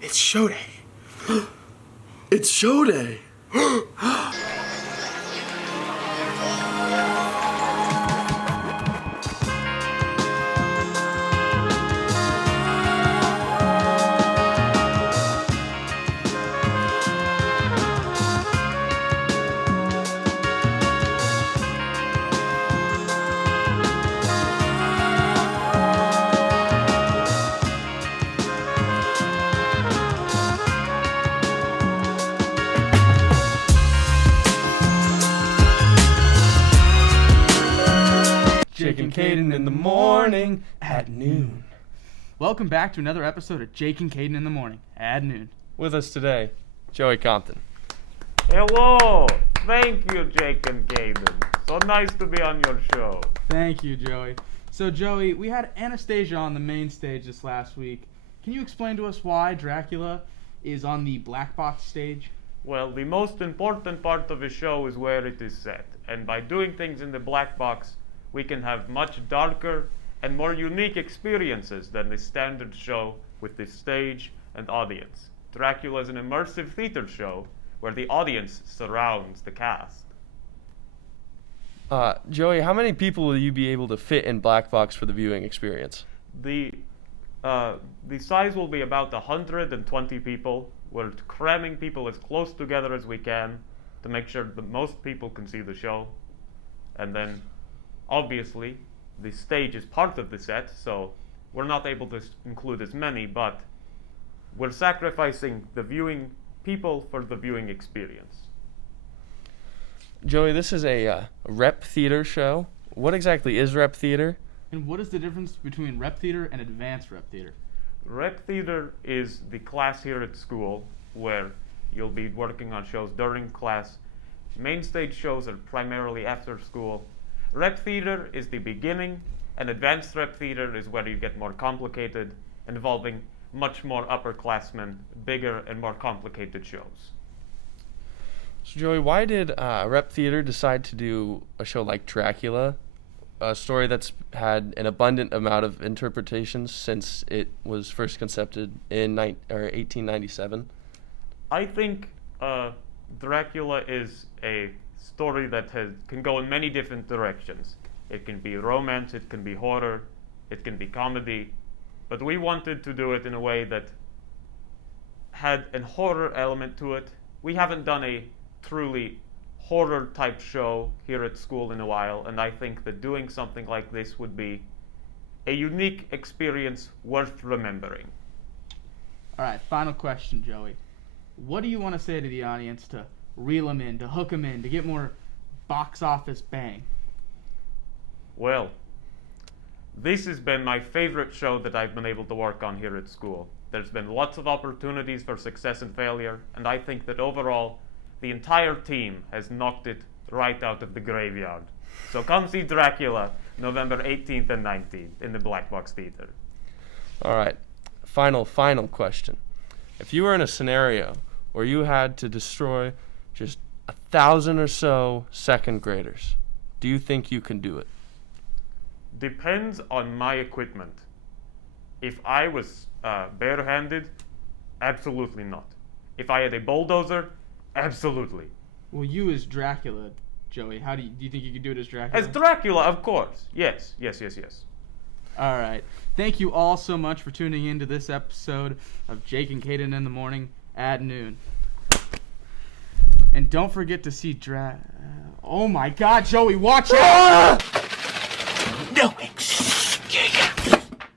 It's show day. It's show day. Jake and Caiden in the morning at noon. Welcome back to another episode of Jake and Caiden in the morning at noon. With us today, Joey Compton. Hello! Thank you, Jake and Caiden. So nice to be on your show. Thank you, Joey. So, Joey, we had Anastasia on the main stage this last week. Can you explain to us why Dracula is on the black box stage? Well, the most important part of a show is where it is set. And by doing things in the black box, we can have much darker and more unique experiences than the standard show with the stage and audience. Dracula is an immersive theater show where the audience surrounds the cast. Joey, how many people will you be able to fit in black box for the viewing experience? The size will be about 120 people. We're cramming people as close together as we can to make sure the most people can see the show. And then, obviously, the stage is part of the set, so we're not able to include as many, but we're sacrificing the viewing people for the viewing experience. Joey, this is a rep theater show. What exactly is rep theater? And what is the difference between rep theater and advanced rep theater? Rep theater is the class here at school where you'll be working on shows during class. Main stage shows are primarily after school. Rep theater is the beginning, and advanced rep theater is where you get more complicated, involving much more upperclassmen, bigger and more complicated shows. So, Joey, why did rep theater decide to do a show like Dracula, a story that's had an abundant amount of interpretations since it was first conceived in 1897? I think Dracula is a story that can go in many different directions. It can be romance, it can be horror, it can be comedy, but we wanted to do it in a way that had a horror element to it. We haven't done a truly horror type show here at school in a while, and I think that doing something like this would be a unique experience worth remembering. All right, final question, Joey. What do you want to say to the audience to reel them in, to hook them in, to get more box office bang? Well, this has been my favorite show that I've been able to work on here at school. There's been lots of opportunities for success and failure, and I think that overall, the entire team has knocked it right out of the graveyard. So come see Dracula November 18th and 19th in the Black Box Theater. All right, final question. If you were in a scenario where you had to destroy just 1,000 or so second graders, do you think you can do it? Depends on my equipment. If I was barehanded, absolutely not. If I had a bulldozer, absolutely. Well, you as Dracula, Joey, do you think you could do it as Dracula? As Dracula, of course. Yes. All right. Thank you all so much for tuning in to this episode of Jake and Caiden in the morning at noon. And don't forget to see Oh my God, Joey, watch out! No,